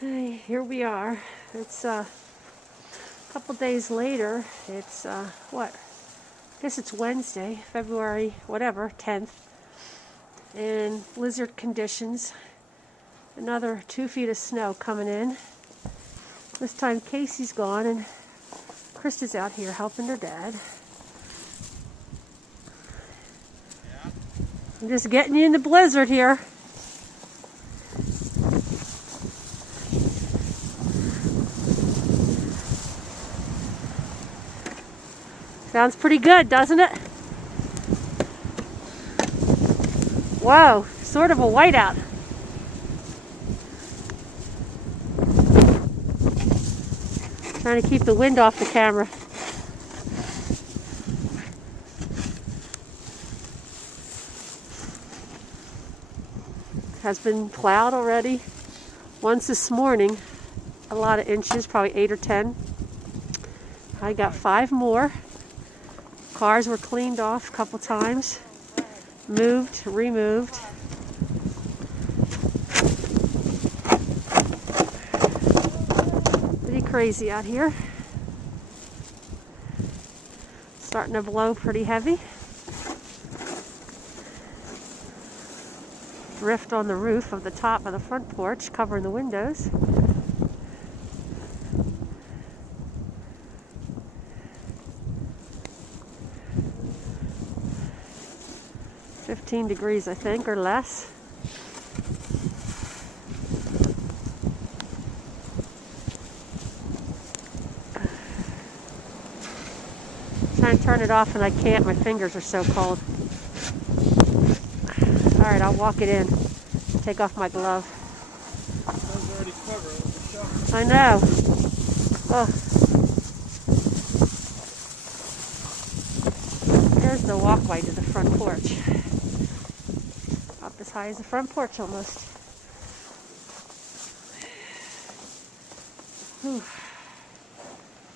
Hey, here we are. It's a couple days later. It's what? I guess it's Wednesday, February, whatever, 10th. And blizzard conditions. Another 2 feet of snow coming in. This time Casey's gone and Krista's out here helping her dad. I'm just getting you in the blizzard here. Sounds pretty good, doesn't it? Whoa, sort of a whiteout. Trying to keep the wind off the camera. Has been plowed already. Once this morning, a lot of inches, probably 8 or 10. I got 5 more. Cars were cleaned off a couple times, moved, removed. Pretty crazy out here. Starting to blow pretty heavy. Drift on the roof of the top of the front porch, covering the windows. $15 I think, or less. Trying to turn it off and I can't, my fingers are so cold. Alright, I'll walk it in. Take off my glove. Already covered with the shovel. I know. Oh. There's the walkway to the front porch. Up as high as the front porch almost. Whew.